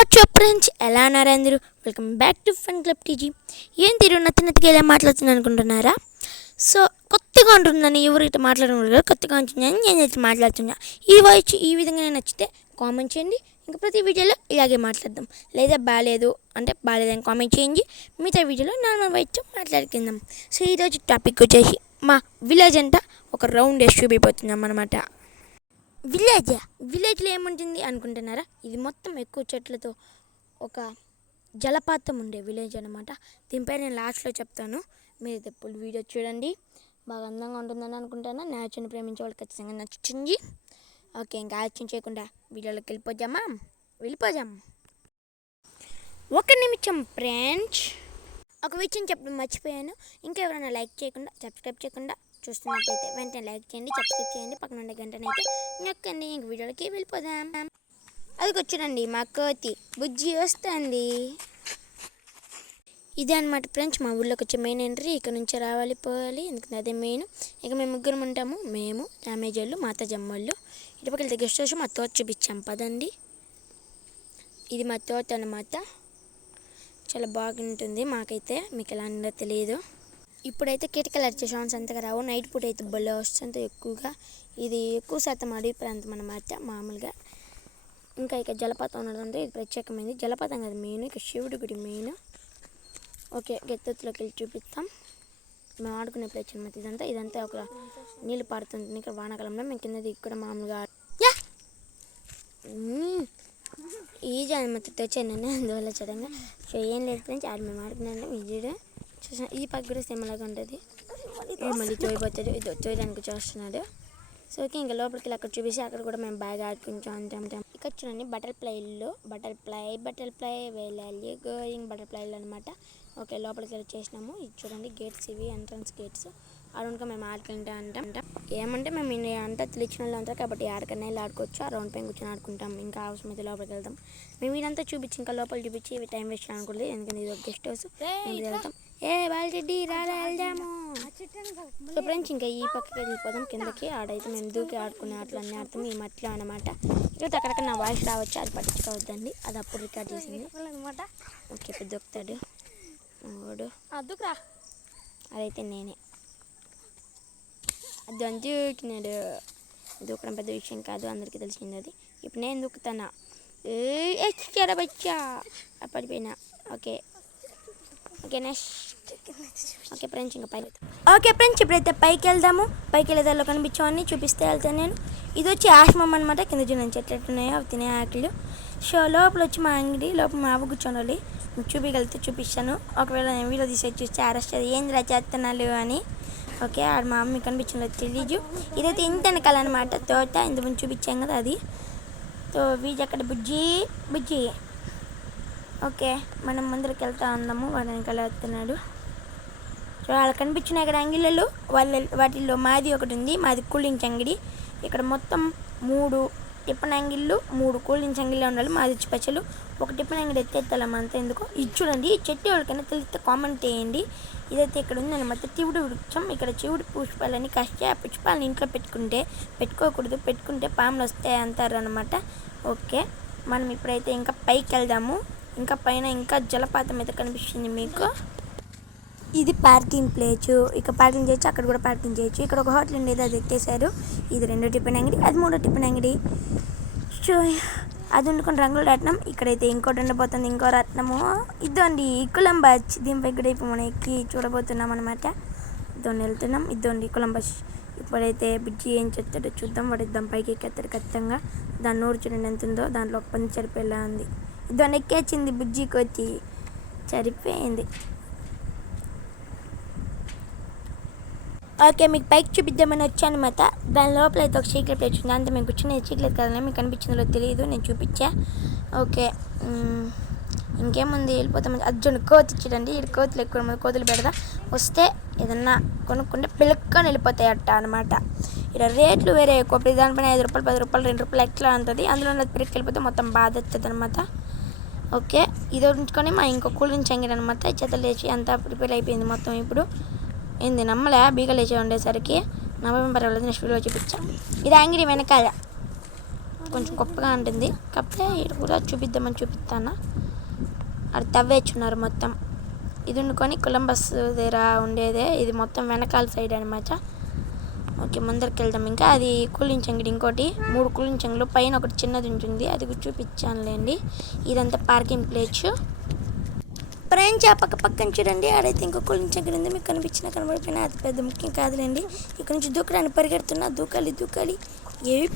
WhatsApp friends, ఎలా ఉన్నారు అందరూ? Welcome back to fun club TG. ఏం తీరు నత్తినత్తిగా ఎలా మాట్లాడుతున్నాను అనుకుంటున్నారా? సో కొత్తగా ఉంటుందని ఎవరైతే మాట్లాడుతున్నారు కదా, కొత్తగా ఉంటుందని నేనైతే మాట్లాడుతున్నా. ఈ వాయిస్ ఈ విధంగా నచ్చితే కామెంట్ చేయండి. ఇంకా ప్రతి వీడియోలో ఇలాగే మాట్లాడదాం. లేదా బాగాలేదు అంటే బాగాలేదని కామెంట్ చేయండి. మిగతా వీడియోలో నార్మల్ వాయిస్తో మాట్లాడుకుందాం. సో ఈరోజు టాపిక్ వచ్చేసి మా విలేజ్ అంతా ఒక రౌండ్ వేసి చూపిపోతున్నాం అనమాట. విలేజ్లో ఏముంటుంది అనుకుంటున్నారా? ఇది మొత్తం ఎక్కువ చెట్లతో ఒక జలపాతం ఉండే విలేజ్ అనమాట. దీనిపై నేను లాస్ట్లో చెప్తాను, మీరు ఫుల్ వీడియో చూడండి. బాగా అందంగా ఉంటుందని అనుకుంటాను. నేచర్ని ప్రేమించే వాళ్ళకి ఖచ్చితంగా నచ్చుతుంది. ఓకే, ఇంకా ఆలోచన చేయకుండా వీడియోలోకి వెళ్ళిపోదాం. ఒక నిమిషం ఫ్రెండ్స్, ఒక విషయం చెప్పడం మర్చిపోయాను. ఇంకా ఎవరైనా లైక్ చేయకుండా సబ్స్క్రైబ్ చేయకుండా చూస్తున్నట్లయితే వెంటనే లైక్ చేయండి, సబ్స్క్రైబ్ చేయండి, పక్కన ఉండే గంటనైతే నొక్కండి. ఇంక వీడియోకి వెళ్ళిపోదాం. అది వచ్చాడండి మా కోతి బుజ్జి వస్తుంది. ఇదే అనమాట ఫ్రెండ్స్ మా ఊళ్ళోకి వచ్చే మెయిన్ ఎంట్రీ. ఇక్కడ నుంచి రావాలి పోవాలి, ఎందుకంటే అదే మెయిన్. ఇక మేము ముగ్గురం ఉంటాము, మేము డామేజర్లు మాత జమ్మోళ్ళు. ఇటుపక్కల గెస్ట్ హౌస్ మా తోట చూపించాం పదండి. ఇది మా తోట అనమాట. చాలా బాగుంటుంది మాకైతే, మీకు ఎలా ఉందో తెలియదు. ఇప్పుడైతే కిటకలు వచ్చే సౌండ్స్ అంతగా రావు. నైట్ పూట అయితే బల్లో వస్తుంది ఎక్కువగా. ఇది ఎక్కువ శాతం అడవి ప్రాంతం అన్నమాట మామూలుగా. ఇంకా ఇక జలపాతం ఉన్నదంటే ఇది ప్రత్యేకమైనది. జలపాతం కాదు మెయిన్, ఇక శివుడి గుడి మెయిన్. ఓకే, గెత్తెత్తులోకి వెళ్ళి చూపిస్తాం. మేము ఆడుకునే ప్లేస్ అనమాట ఇదంతా ఒక నీళ్ళు పారుతుంటుంది. ఇక్కడ వానాకాలంలో మేము కింద ఇక్కడ మామూలుగా ఈజీ అనమాట తెచ్చాను నేను, అందువల్ల సడన్గా. సో ఏం లేదు ఫ్రెండ్స్, ఆడ మేము ఆడుకున్నాను. విజయుడు చూసా ఈ పక్క కూడా సేమలాగా ఉంటుంది. మళ్ళీ తోయిపోతాడు, ఇది తోయడానికి చూస్తున్నాడు. సో ఓకే, ఇంకా లోపలికి వెళ్ళి అక్కడ చూపిస్తే అక్కడ కూడా మేము బాగా ఆడుకుంటాం అంటాం. ఇక్కడ చూడండి బటర్ఫ్లై వెళ్ళాలి గోయింగ్ బటర్ఫ్లైలు అనమాట. ఓకే, లోపలికి వెళ్ళి చేసినాము. ఇది చూడండి గేట్స్, ఇవి ఎంట్రన్స్ గేట్స్. అరౌండ్గా మేము ఆడుకుంటా అంటాం. ఏమంటే మేము అంతా తెలిసిన వాళ్ళు అంటారు కాబట్టి ఆడకన్నా వెళ్ళి ఆడుకోవచ్చు. ఆ రౌండ్ పైన కూర్చొని ఆడుకుంటాం. ఇంకా హౌస్ మీద లోపలికి వెళ్తాం. మేము ఇదంతా చూపించి ఇంకా లోపల చూపించి ఇవి టైం వేస్ట్ అనుకోలేదు, ఎందుకంటే ఇది ఒక గెస్ట్ హౌస్. వెళ్తాం. బాలరెడ్డి రారా వెళ్దాము. సో ఫ్రెండ్స్, ఇంకా ఈ పక్కకి వెళ్ళిపోదాం కిందకి. ఆడైతే మేము దూకి ఆడుకునే ఆటలు అన్నీ ఆడుతాం ఈ మట్టిలో అనమాట. ఇక్కడ అక్కడక్కడ నా వాయిస్ రావచ్చు, అది పట్టించుకోవద్దండి, అది అప్పుడు రికార్డ్ చేసింది అనమాట. ఓకే, ఇప్పుడు దొక్కుతాడు వాడు, అద్దుకురా. అదైతే నేనే అది దూకినాడు. దూకడం పెద్ద విషయం కాదు, అందరికీ తెలిసింది అది. ఇప్పుడు నేను దూకుతానా, బచ్చా పడిపోయినా. Okay next. ఓకే ఫ్రెండ్స్, ఇంకా పైకి ఇప్పుడైతే పైకి వెళ్దాము. పైకి వెళ్ళేదాల్లో కనిపించామని చూపిస్తే వెళ్తాను నేను. ఇది వచ్చి ఆశ్రమం అనమాట. కింద చూడండి చెట్లు ఎట్లున్నాయో, అవి తినే ఆకులు. సో లోపల వచ్చి మా అంగడి, లోపల మా అవ్వ కూర్చోండి. చూపించగలిగితే చూపిస్తాను. ఒకవేళ నేను వీడియో తీసి చూస్తే అరెస్ట్ అది ఏందిరా చేస్తున్నాను అని. ఓకే, ఆడ మా అమ్మ కనిపించలేదు తెలీదు. ఇదైతే ఇంత వెనకాల అనమాట తోట, ఇంతకుముందు చూపించాం కదా అది. సో వీజి అక్కడ బుజ్జి. ఓకే, మనం ముందరికి వెళ్తా ఉన్నాము. వాడు వెనకాల వస్తున్నాడు. సో వాళ్ళు కనిపించినాయి ఇక్కడ అంగిళ్ళు. వాటిల్లో మాది ఒకటి ఉంది, మాది కూల్ డ్రింక్స్ అంగడి. ఇక్కడ మొత్తం 3 టిఫిన్ అంగిళ్ళు, 3 కూల్ డ్రింక్స్ అంగిళ్ళు ఉండాలి. మాది స్పెషల్. ఒక టిఫిన్ అంగడి ఎత్తేస్తాం అంతా ఎందుకు. ఇది చూడండి, ఈ చెట్టు ఎవరికైనా తెలిస్తే కామెంట్ చేయండి. ఇదైతే ఇక్కడ ఉందన్నమాట శివుడి వృక్షం. ఇక్కడ శివుడి పుష్పాలని కష్టే ఆ పుష్పాలను ఇంట్లో పెట్టుకోకూడదు, పెట్టుకుంటే పాములు వస్తాయి అంటారు అనమాట. ఓకే, మనం ఇప్పుడైతే ఇంకా పైకి వెళ్దాము. ఇంకా పైన ఇంకా జలపాతం అయితే కనిపిస్తుంది మీకు. ఇది పార్కింగ్ ప్లేస్. ఇక్కడ పార్కింగ్ చేయొచ్చు, అక్కడ కూడా పార్కింగ్ చేయొచ్చు. ఇక్కడ ఒక హోటల్ ఉండేది, అది ఎత్తేసారు. ఇది 2వ టిఫిన్ అంగడి, అది 3వ టిఫిన్ అంగడి. సో అది వండుకొని రంగులు రత్నం. ఇక్కడైతే ఇంకోటి ఉండబోతుంది, ఇంకో రత్నము. ఇద్దండి కొలంబస్. దీనిపై కూడా ఇప్పుడు మనం ఎక్కి చూడబోతున్నాం అనమాట. ఇద్దరిని వెళ్తున్నాం. ఇద్దండి కొలంబస్. ఇప్పుడైతే బుజ్జి ఏం చెప్తాడో చూద్దాం. వాడిద్దాం పైకి ఎక్కేస్తాడు ఖచ్చితంగా. దాని నోరు చూడండి ఎంత ఉందో, దాంట్లో ఒక పంది చరిపోయేలా ఉంది. ఇద్దరిని ఎక్కేసింది బుజ్జి కోతి, చరిపోయింది. ఓకే, మీకు పైకి చూపిద్దామని వచ్చానమాట. దాని లోపల అయితే ఒక సీక్రెట్ ప్లేస్ ఉంది. అంతే మేము కూర్చుని సీక్రెట్ కదనే మీకు కనిపించిందో తెలియదు, నేను చూపించా. ఓకే, ఇంకేముంది వెళ్ళిపోతాం. అర్జున్ కోతి చూడండి, ఇక్కడ కోతులు ఎక్కువ కోతులు పెడదా వస్తే ఏదన్నా కొనుక్కుంటే పిలుక్కొని వెళ్ళిపోతాయట అనమాట. ఇక్కడ రేట్లు వేరే ఎక్కువ. ప్రతి దానిపైన 5 రూపాయలు 10 రూపాయలు 2 రూపాయలు ఎట్లా ఉంటుంది. అందులో పిల్లకి వెళ్ళిపోతే మొత్తం బాధ వస్తుంది అనమాట. ఓకే, ఇది ఉంచుకొని మా ఇంకో కూల్ డ్రింక్స్ అంగడి అనమాట. చెత్తలు లేచి అంతా ప్రిపేర్ అయిపోయింది మొత్తం. ఇప్పుడు ఏంది నమ్మలే, బీగలు వేసే ఉండేసరికి నమ్మకం పర్వాలేదు. నెక్స్ట్ వీడియో చూపించాం. ఇది అంగడి వెనకాల. కొంచెం గొప్పగా ఉంటుంది. కాకపోతే ఇది కూడా చూపిద్దామని చూపిస్తాను. అది తవ్వేస్తున్నారు మొత్తం. ఇది వండుకొని కొలంబస్ దగ్గర ఉండేదే, ఇది మొత్తం వెనకాల సైడ్ అనమాట. ఓకే, ముందరికి వెళ్దాం. ఇంకా అది కూలింగ్ చంగిడి, ఇంకోటి 3 కూలింగ్ చంగులు, పైన ఒకటి చిన్నది ఉంటుంది, అది కూడా చూపించానులేండి. ఇదంతా పార్కింగ్ ప్లేస్. ఫ్రెండ్స్ ఆ పక్కన చూడండి, ఆడైతే ఇంకో కూలింగ్ చంగిడి ఉంది. మీకు కనబడిపోయినా అది పెద్ద ముఖ్యం కాదులేండి. ఇక్కడ నుంచి దూకడానికి పరిగెడుతున్నా, దూకాలి. ఏవి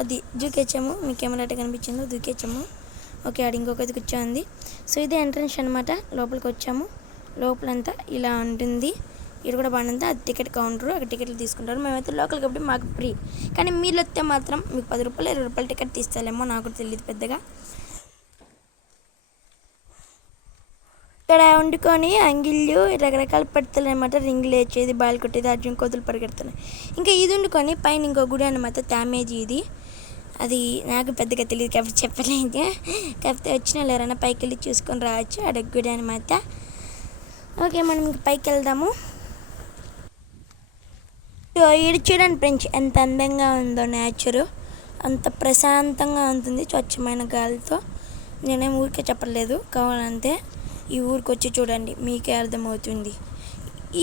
అది దూకేచ్చాము. మీకు కెమెరా కనిపించిందో దూకేచ్చాము. ఓకే, ఆడ ఇంకొకటి కూర్చోంది. సో ఇదే ఎంట్రన్స్ అనమాట. లోపలికి వచ్చాము. లోపలంతా ఇలా ఉంటుంది. ఇది కూడా బాగుంది. అది టికెట్ కౌంటర్, అక్కడ టికెట్లు తీసుకుంటారు. మేమైతే లోకల్ కాబట్టి మాకు ఫ్రీ. కానీ మీరు వస్తే మాత్రం మీకు 10 రూపాయలు 20 రూపాయలు టికెట్ తీస్తారేమో, నాకు తెలియదు పెద్దగా. ఇక్కడ వండుకొని అంగిళ్ళు రకరకాల పెడతారు అనమాట. రింగులు వేసేది, బాల్ కొట్టేది, అర్జున్ కోతులు పరిగెడుతున్నాయి. ఇంకా ఇది వండుకొని పైన ఇంకో గుడి అనమాట, తామేజీ. అది నాకు పెద్దగా తెలియదు కాబట్టి చెప్పలేదు. కాకపోతే వచ్చిన వాళ్ళు ఎవరైనా పైకి వెళ్ళి చూసుకొని రావచ్చు. అక్కడ గుడి అనమాట. ఓకే, మనం ఇంక పైకి వెళ్దాము. ఈడు చూడండి ఫ్రెండ్స్, ఎంత అందంగా ఉందో నేచరు. అంత ప్రశాంతంగా ఉంటుంది స్వచ్ఛమైన గాలితో. నేనేం ఊరికే చెప్పలేదు, కావాలంటే ఈ ఊరికి వచ్చి చూడండి, మీకే అర్థమవుతుంది.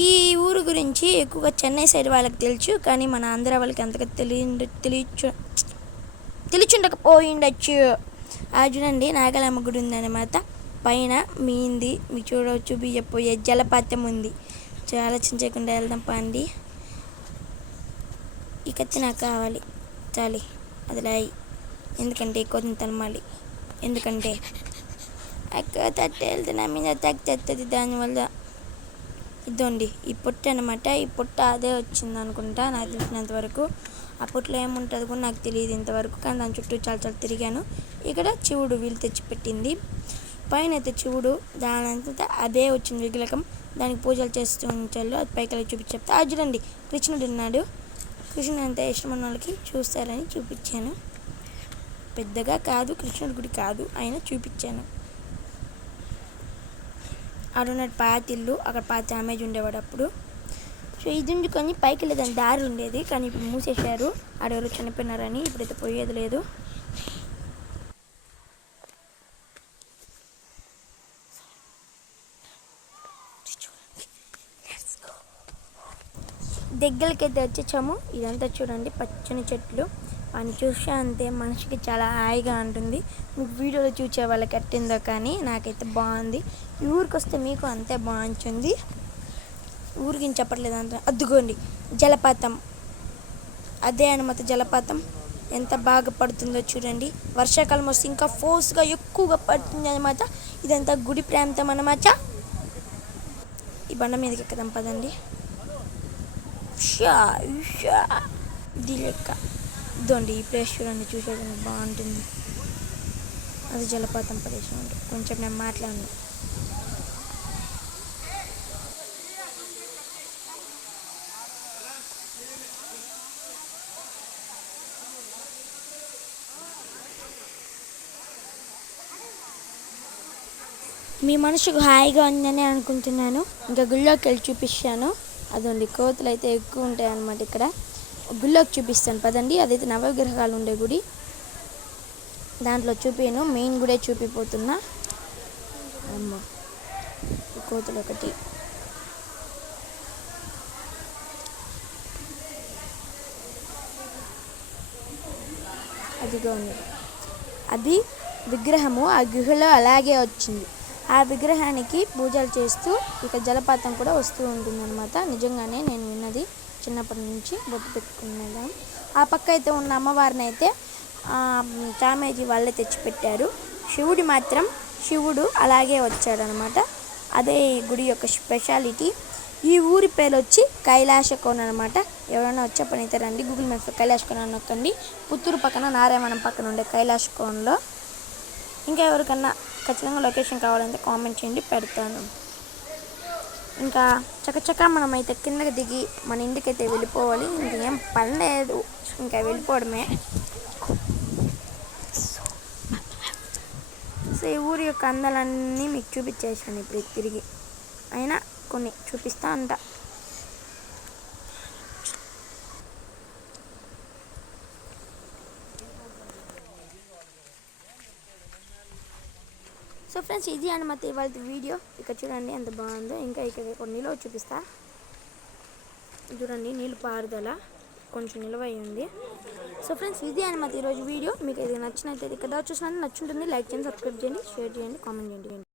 ఈ ఊరు గురించి ఎక్కువగా చెన్నై సైడ్ వాళ్ళకి తెలుసు, కానీ మన ఆంధ్ర వాళ్ళకి అంతగా తెలియచుండకపోయిండొచ్చు. చూడండి, నాగలమ్మ గుడి ఉందన్నమాట. పైన మీంది మీకు చూడవచ్చు, బియ్యపోయే జలపాతం ఉంది. చాలా ఆలోచించకుండా వెళ్దాం పండి. ఈ కత్తి నాకు కావాలి, చాలి అది లాయి. ఎందుకంటే కొంత తనమాలి, ఎందుకంటే అక్క తట్ట వెళ్తే నా మీద తగ్గుతుంది. దానివల్ల ఇదండి ఈ పొట్టు అనమాట. ఈ పొట్టు అదే వచ్చింది అనుకుంటా నాకు తెలిసినంత వరకు. ఆ పొట్టులో ఏముంటుంది కూడా నాకు తెలియదు ఇంతవరకు, కానీ దాని చుట్టూ చాలా తిరిగాను. ఇక్కడ శివుడు వీళ్ళు తెచ్చిపెట్టింది. పైన అయితే శివుడు, దాని అంతా అదే వచ్చింది విగ్రహం. దానికి పూజలు చేస్తూ ఉంచారు. అది పైకి చూపించేస్తా. చూడండి, కృష్ణుడు ఉన్నాడు. కృష్ణుడు అంత ఇష్టం ఉన్న వాళ్ళకి చూస్తారని చూపించాను. పెద్దగా కాదు, కృష్ణుడి గుడి కాదు, అయినా చూపించాను. ఆడున్నట్టు పాతిల్లు, అక్కడ పాత అమేజ్ ఉండేవాడు అప్పుడు. సో ఇది ఉండుకొని పైకి వెళ్ళేదాన్ని దారి ఉండేది, కానీ ఇప్పుడు మూసేశారు. ఆడెవరు చనిపోయినారని. ఇప్పుడైతే పోయేది లేదు. దగ్గరకైతే వచ్చేసాము. ఇదంతా చూడండి, పచ్చని చెట్లు. అని చూసా అంతే మనిషికి చాలా హాయిగా ఉంటుంది. మీకు వీడియోలో చూసే వాళ్ళకి కట్టిందో కానీ నాకైతే బాగుంది. ఈ ఊరికి వస్తే మీకు అంతే బాగుంటుంది. ఊరికి చెప్పట్లేదు అంత. అద్దుకోండి జలపాతం, అదే అనమాట జలపాతం. ఎంత బాగా పడుతుందో చూడండి. వర్షాకాలం వస్తే ఇంకా ఫోర్స్గా ఎక్కువగా పడుతుంది అనమాట. ఇదంతా గుడి ప్రాంతం అన్నమాట. ఈ బండ మీదకి ఎక్కదాం పదండి. ఇది లెక్క ఇదండి. ఈ ప్లేస్ చూడండి, చూసేదానికి బాగుంటుంది. అది జలపాతం ప్రదేశం ఉంటుంది. కొంచెం నేను మాట్లాడను. మీ మనసుకు హాయిగా ఉందని అనుకుంటున్నాను. ఇంకా గుళ్ళోకి వెళ్ళి చూపిస్తాను. అదండి, కోతులు అయితే ఎక్కువ ఉంటాయి అన్నమాట ఇక్కడ. గుళ్ళోకి చూపిస్తాను పదండి. అదైతే నవగ్రహాలు ఉండే గుడి, దాంట్లో చూపాను. మెయిన్ గుడే చూపిపోతున్నా. అమ్మో, కోతులు ఒకటి. అదిగో అది విగ్రహము ఆ గుహలో అలాగే వచ్చింది. ఆ విగ్రహానికి పూజలు చేస్తూ ఇక జలపాతం కూడా వస్తూ ఉంటుంది అనమాట. నిజంగానే నేను విన్నది చిన్నప్పటి నుంచి, బొట్టు పెట్టుకునేదాం. ఆ పక్క అయితే ఉన్న అమ్మవారిని అయితే చామేజీ వాళ్ళే తెచ్చిపెట్టారు. శివుడు అలాగే వచ్చాడనమాట. అదే గుడి యొక్క స్పెషాలిటీ. ఈ ఊరి పేరు వచ్చి కైలాసకోన అనమాట. ఎవరైనా వచ్చే పని అయితే రండి, గూగుల్ మ్యాప్స్లో కైలాసకోన నొక్కండి. పుత్తూరు పక్కన నారాయణవనం పక్కన ఉండే కైలాసకోనలో. ఇంకా ఎవరికన్నా ఖచ్చితంగా లొకేషన్ కావాలంటే కామెంట్ చేయండి, పెడతాను. ఇంకా చకచకా మనమైతే కిందకి దిగి మన ఇంటికైతే వెళ్ళిపోవాలి. ఇంకేం పని లేదు, ఇంకా వెళ్ళిపోవడమే. సో ఈ ఊరి యొక్క అందాలన్నీ మీకు చూపించేసాను ఇప్పుడు తిరిగి. అయినా కొన్ని చూపిస్తా అంట. సో ఫ్రెండ్స్ ఇది అనమాట ఇవాళ వీడియో. ఇక్కడ చూడండి ఎంత బాగుందో. ఇంకా ఇక్కడ కొన్ని నిలువ చూపిస్తా చూడండి, నీళ్ళు పారుదల కొంచెం నిల్వ అయ్యింది. సో ఫ్రెండ్స్ ఇది అనమాట ఈరోజు వీడియో. మీకు ఏదైనా నచ్చినట్లయితే ఇక్కడ చూసినా నచ్చుంటుంది, లైక్ చేయండి, సబ్స్క్రైబ్ చేయండి, షేర్ చేయండి, కామెంట్ చేయండి.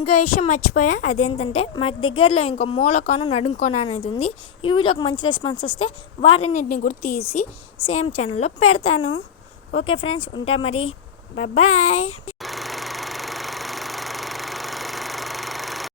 ఇంకా విషయం మర్చిపోయా, అదేంటంటే మాకు దగ్గరలో ఇంకో మూలకోన నడుంకోన అనేది ఉంది. ఈ వీడియోకి మంచి రెస్పాన్స్ వస్తే వాటిన్నింటిని కూడా తీసి సేమ్ ఛానల్లో పెడతాను. ఓకే ఫ్రెండ్స్, ఉంటా మరి, బాయ్.